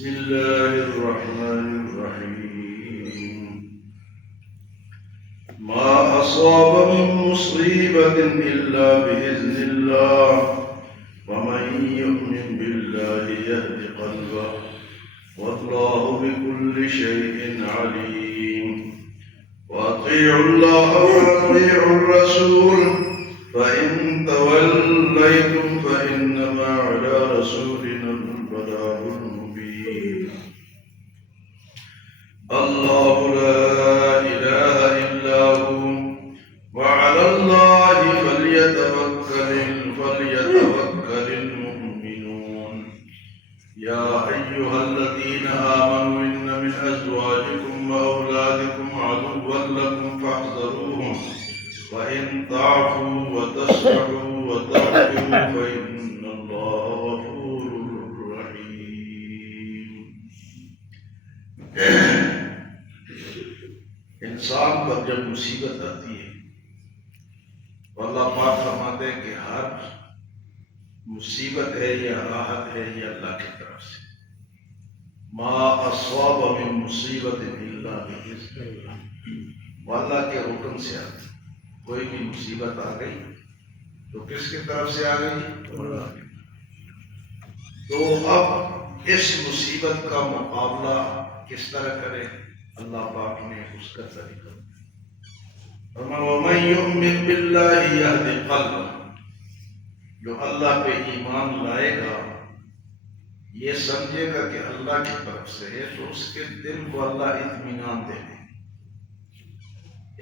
بسم الله الرحمن الرحيم ما أصاب من مصيبة إلا بإذن الله ومن يؤمن بالله يهد قلبه والله بكل شيء عليم وأطيعوا الله وأطيعوا الرسول فإن توليتم فإنما على رسولنا البلاغ المبين الله لا إله إلا هو وعلى الله فليتوكل المؤمنون يا أيها الذين آمنوا إن من أزواجكم وأولادكم عدوا لكم فاحذروهم وإن تعفوا وتصفحوا وتغفروا فإن الله غفور رحيم. انسان پر جب مصیبت آتی ہے تو اللہ پاک فرماتے ہیں کہ ہر مصیبت ہے یا راحت ہے یہ اللہ کی طرف سے. ما اصاب من مصیبت الا باذن اللہ، وہ اللہ کے حکم سے آتی. کوئی بھی مصیبت آ گئی تو کس کی طرف سے آ گئی؟ اللہ کی. تو اب اس مصیبت کا مقابلہ کس طرح کرے؟ اللہ پاک نے اس کا طریقہ وَمَن يُؤْمِن بِاللَّهِ يَهْدِ قَلْبَهُ، جو اللہ پہ ایمان لائے گا، یہ سمجھے گا کہ اللہ کی طرف سے ہے، تو اس کے دل کو اللہ اطمینان دے دے.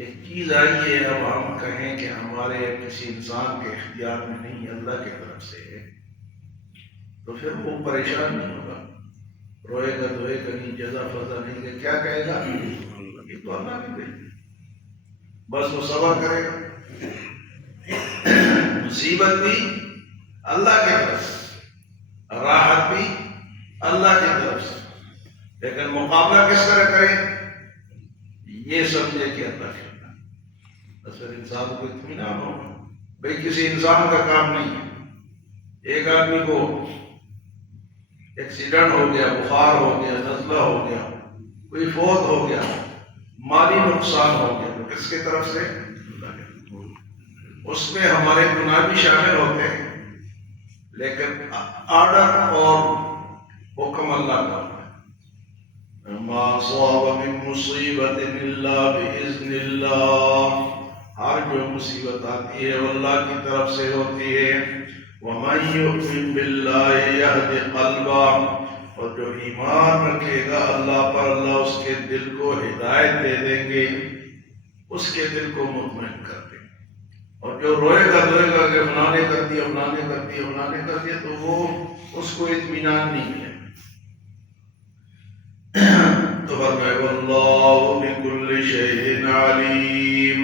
ایک چیز آئی ہے، اب ہم کہیں کہ ہمارے کسی انسان کے اختیار میں نہیں، اللہ کی طرف سے ہے، تو پھر وہ پریشان نہیں ہوگا، روئے گا دھوئے گا نہیں، جزا فضا نہیں گا. کیا کہے گا؟ یہ تو اللہ نے دے، بس وہ صبر کرے گا. مصیبت بھی اللہ کی طرف سے، راحت بھی اللہ کی طرف سے، لیکن مقابلہ کس طرح کرے؟ یہ سمجھے کہ اللہ کے اصل انسان کو اطمینان ہوگا. بھئی کسی انسان کا کام نہیں ہے. ایک آدمی کو ایکسیڈنٹ ہو گیا، بخار ہو گیا، نزلہ ہو گیا، کوئی فوت ہو گیا، مالی نقصان ہو گیا، تو کس کی طرف سے؟ اس میں ہمارے گناہ بھی شامل ہوتے ہیں، لیکن آرڈر اور حکم اللہ کا ہوتا ہے. ما اصاب من مصیبت الا باذن اللہ، ہر جو مصیبت آتی ہے وہ اللہ کی طرف سے ہوتی ہے. ومن یؤمن باللہ یہد قلبہ، اور جو ایمان رکھے گا اللہ پر، اللہ اس کے دل کو ہدایت دے دیں گے، اس کے دل کو مطمئن کر دیں. اور جو روئے گا کہ فلاں نے کر دیا، فلاں نے کر دیا، فلاں نے کر دیا، تو وہ اس کو اطمینان نہیں ملے. تو فرمائے واللہ بکل شیء علیم،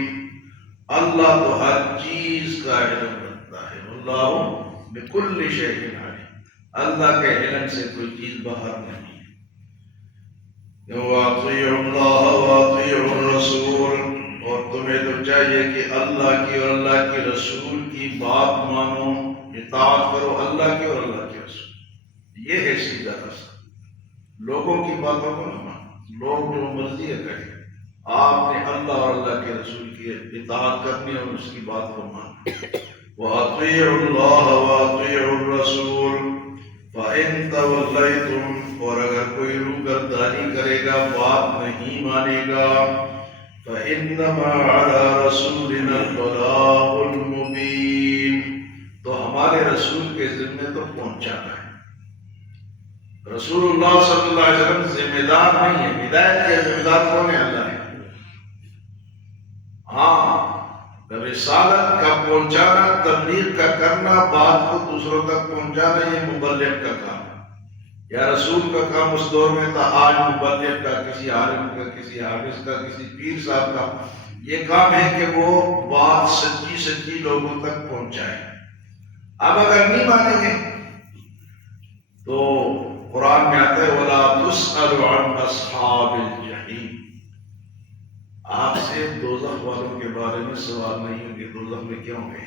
اللہ تو ہر چیز کا علم رکھتا ہے. واللہ بکل شیء علیم، اللہ کے علم سے کوئی چیز باہر نہیں ہے. وَأَطِيعُوا اللَّهَ وَأَطِيعُوا الرَّسُولَ، اور تمہیں تو چاہیے کہ اللہ کی اور اللہ کے رسول کی بات مانو، اطاعت کرو اللہ کی اور اللہ کے رسول. یہ ہے سیدھا راستہ. لوگوں کی باتوں کو نہ مانو. لوگ جو مرضی ہے کہیں، آپ نے اللہ اور اللہ کے رسول کی اطاعت کرنی اور اس کی بات کو ماننا. وَأَطِيعُوا اللَّهَ وَأَطِيعُوا الرَّسُولَ فَإِن تَوَلَّيْتُمْ، اور اگر کوئی روگردانی کرے گا، بات نہیں مانے گا، فَإِنَّمَا عَلَى رَسُولِنَا الْبَلَاغُ الْمُبِينُ، تو ہمارے رسول کے ذمہ تو پہنچانا ہے. رسول اللہ صلی اللہ علیہ وسلم ذمہ دار نہیں ہے. ہدایت کے ذمہ دار کون ہے؟ اللہ ہے. ہاں، رسالت کا پہنچانا، تبلیغ کا کرنا، بات کو دوسروں تک پہنچانا، یہ مبلغ کا کام ہے. یا رسول کا کام اس دور میں تھا، آج مبلغ کا، کسی عالم کا، کسی حافظ کا، کسی پیر صاحب کا یہ کام ہے کہ وہ بات سچی سچی لوگوں تک پہنچائے. اب اگر نہیں مانیں گے تو قرآن میں آتا ہے وَلَا تُسْأَلُ عَنْ أَصْحَابِ الْجَحِيمِ، آپ سے دوزخ والوں کے بارے میں سوال نہیں ہے کہ دوزخ میں کیوں گئے.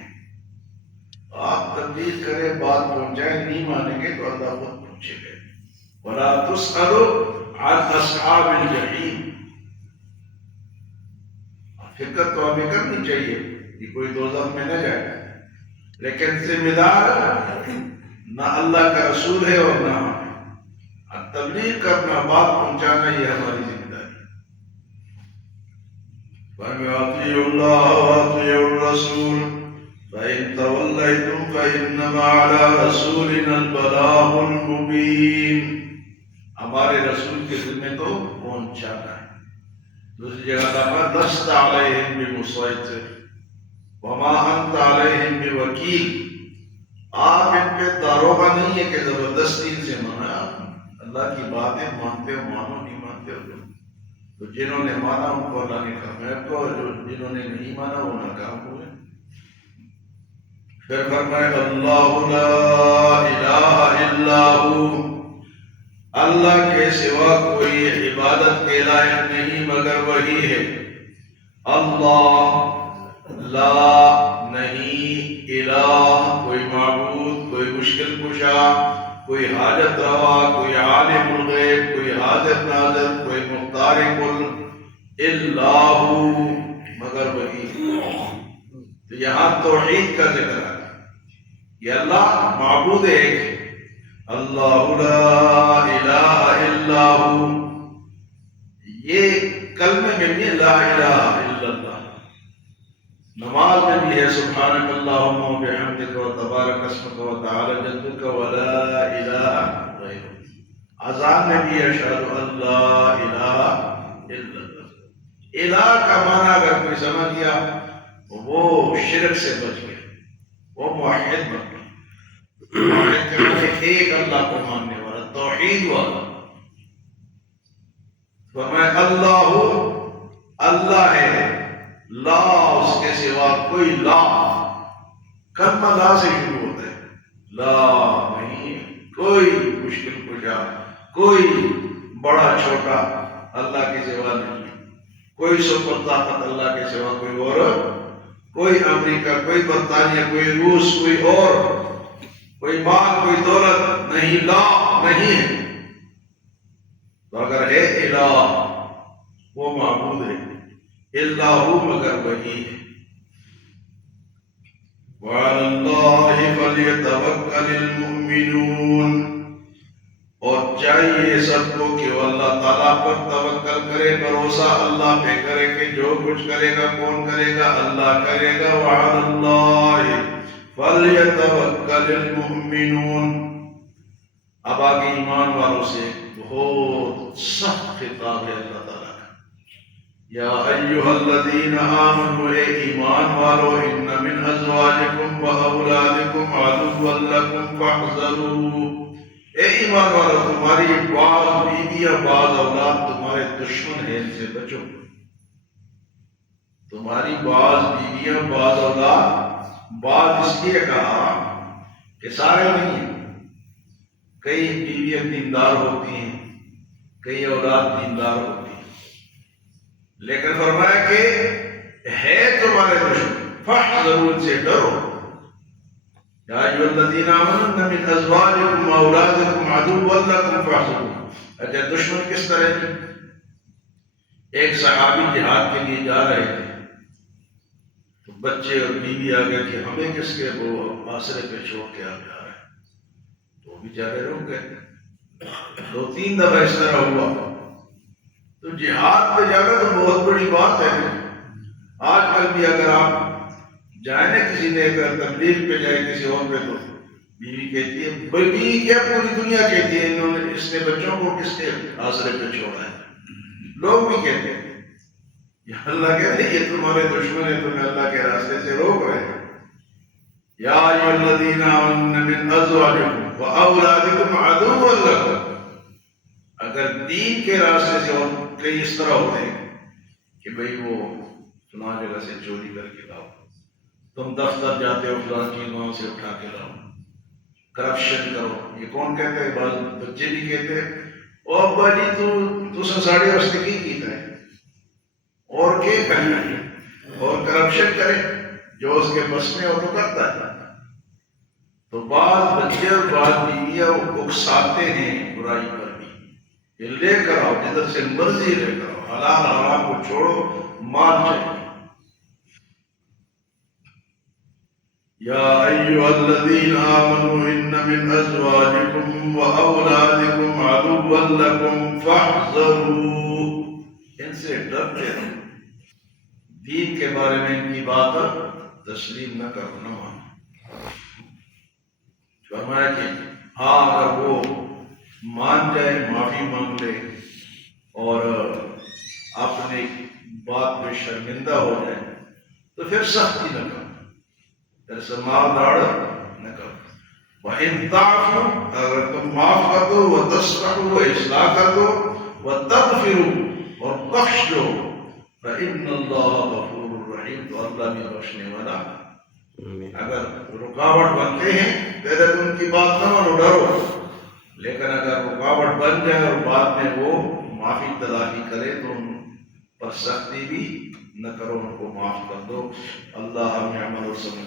آپ تبلیغ کریں، بات پہنچائیں، نہیں مانیں گے تو اللہ خود پوچھے گا. ولا تسأل عن اصحاب الجحیم. فکر تو ہمیں کرنی چاہیے کہ کوئی دوزخ میں نہ جائے، لیکن ذمہ دار نہ اللہ کا رسول ہے اور نہ ہم. تبلیغ کرنا، بات پہنچانا، یہ ہماری ذمہ داری ہے. وَأَطِيعُوا اللَّهَ وَأَطِيعُوا الرَّسُولَ فَإِن تَوَلَّيْتُمْ فَإِنَّمَا عَلَى رَسُولِنَا الْبَلَاغُ الْمُبِينُ. ہمارے رسول کے ذمہ تو پہنچانا ہے. دوسری جگہ پر لَسْتَ عَلَيْهِمْ بِمُسَيْطِرٍ وَمَا أَنْتَ عَلَيْهِمْ بِوَكِيلٍ. آپ ان پہ داروغہ نہیں ہے کہ زبردستی سے منع. اللہ کی باتیں مانتے ہو مانو، نہیں مانتے ہو تو جنہوں نے مانا ان کو اللہ نے کامیاب کو، اور جنہوں نے نہیں مانا وہ ناکام ہوئے. پھر فرمائے اللہ لا الہ الا ہو، اللہ کے سوا کوئی عبادت کے لائق نہیں مگر وہی ہے. اللہ لا نہیں، الہ کوئی معبود، کوئی مشکل کشا، کوئی حاجت روا، کوئی عالم الغیب، کوئی حاضر ناظر، کوئی مختار کل، اللہ مگر وہی. تو یہاں توحید کا ذکر ہے. یہ اللہ معبود ایک ہے. اللہ لا الہ الا ہو، یہ کلمے میں بھی لا الہ الا اللہ. نماز میں بھی ہے سبحانک اللہم و بحمدک و تبارک اسمک و تعالی جدک و لا الہ غیرک. اذان میں بھی اشہد ان لا الہ الا اللہ. الہ کا معنی اگر کوئی سمجھ گیا وہ شرک سے بچ گیا، وہ موحد بن گیا. موحد کے معنی ایک اللہ کو ماننے والا، توحید والا. فرمائے اللہ ہے، لا اس کے سوا کوئی. لا کلمہ لا سے شروع ہوتا ہے. لا نہیں، کوئی مشکل کشا، کوئی بڑا چھوٹا اللہ کے سوا نہیں. کوئی سپر طاقت اللہ کے سوا کوئی اور، کوئی امریکہ، کوئی برطانیہ، کوئی روس، کوئی اور، کوئی مال، کوئی دولت نہیں. لا نہیں ہے. تو اگر ہے الہ وہ معبود ہے، اللہ مگر وہی ہے. وعلى الله فليتوكل المؤمنون. اور چاہیے سب کو کہ وہ اللہ تعالیٰ پر توکل کرے، بھروسہ اللہ پہ کرے کہ جو کچھ کرے گا کون کرے گا؟ اللہ کرے گا. وعلى الله فليتوكل المؤمنون. اب آگے ایمان والوں سے بہت سخت خطاب ہے اللہ تعالیٰ کا. یا ایھا الذین آمنوا، اے ایمان والو، ان من ازواجکم و اولادکم عدوا لکم فاحذروا. اے ایمان والو، تمہاری بعض بیویاں، بعض اولاد تمہارے دشمن ہیں، ان سے بچو. تمہاری بعض بیویاں، بعض اولاد، بعض اس لیے کہا کہ سارے نہیں ہیں. کئی بیویاں دیندار ہوتی ہیں، کئی اولاد دیندار ہوتی ہیں، لیکن فرمایا کہ ہے تمہارے دشمن، فاحذروا، ان سے ڈرو. یا ایھا الذین آمنوا ان من ازواجکم و اولادکم عدوا لکم فاحذروا. اچھا دشمن کس طرح کی؟ ایک صحابی جہاد کے لیے جا رہے تھے تو بچے اور بیوی آ گئے کہ ہمیں کس کے وہ آسرے پہ چھوڑ کے آ جا رہے ہیں. تو وہ بیچارے رک گئے. 2-3 دفعہ اس طرح ہوا. تو جہاد پہ جانا تو بہت بڑی بات ہے. آج کل بھی اگر آپ جائیں نا، کسی نے اگر تبلیغ پہ جائے کسی اور پہ، تو بیوی کہتی ہے، بیوی کیا پوری دنیا کہتی ہے انہوں نے، اس نے بچوں کو کس کے آسرے پہ چھوڑا ہے. لوگ بھی کہتے ہیں. اللہ کہتے ہیں یہ تمہارے دشمن ہیں، تمہیں اللہ کے راستے سے روک رہے ہیں. یا ایھا الذین آمنوا من ازواجکم و اولادکم عدوا لکم. اگر دین کے راستے سے، اور کئی اس طرح ہوتے ہیں کہ بھئی وہ فلاں جگہ سے چوری کر کے لاؤ، تم دفتر جاتے ہو فلاں چیز وہاں سے اٹھا کے لاؤ، کرپشن کرو. یہ کون کہتے ہیں؟ بعض بچے بھی کہتے ہیں، او بڑی تو ساڑی واسطے کی کیتا ہے اور کیا کرنا ہے، اور کرپشن کرے جو اس کے بس میں ہو تو کرتا ہے. تو بعض بچے اور بعض بیویاں اکساتے ہیں برائی پر بھی. یہ لے کر آؤ، جدھر سے مرضی لے کر آؤ، حلال حرام کو چھوڑو، مال چاہیے۔ یا ایھا الذین آمنوا ان من ازواجکم واولادکم عدوا لکم فاحذروا، ان سے ڈرتے رہو، دین کے بارے میں ان کی بات تسلیم نہ کرو، نہ مانو۔ فرمایا کہ ہاں اگر وہ مان جائے، معافی مانگ لے اور اپنے بات پہ شرمندہ ہو جائے تو پھر سختی نہ کرو، پھر سے مار داڑ نہ کرو۔ وَإِن تَعْفُوا، اگر تم معاف کر دو، وَتَصْفَحُوا، اصلاح کر دو، وَتَغْفِرُوا، اور بخش دو، فَإِنَّ اللَّهَ غَفُورٌ رَحِيمٌ، تو اللہ بھی بخشنے والا۔ اگر رکاوٹ بنتے ہیں پہلے تو ان کی بات نہ مانو، ڈرو، لیکن اگر رکاوٹ بن جائے اور بعد میں وہ معافی تلافی کرے تو ان پر سختی بھی نہ کرو، ان کو معاف کر دو۔ اللہ ہمیں عمل و سمجھ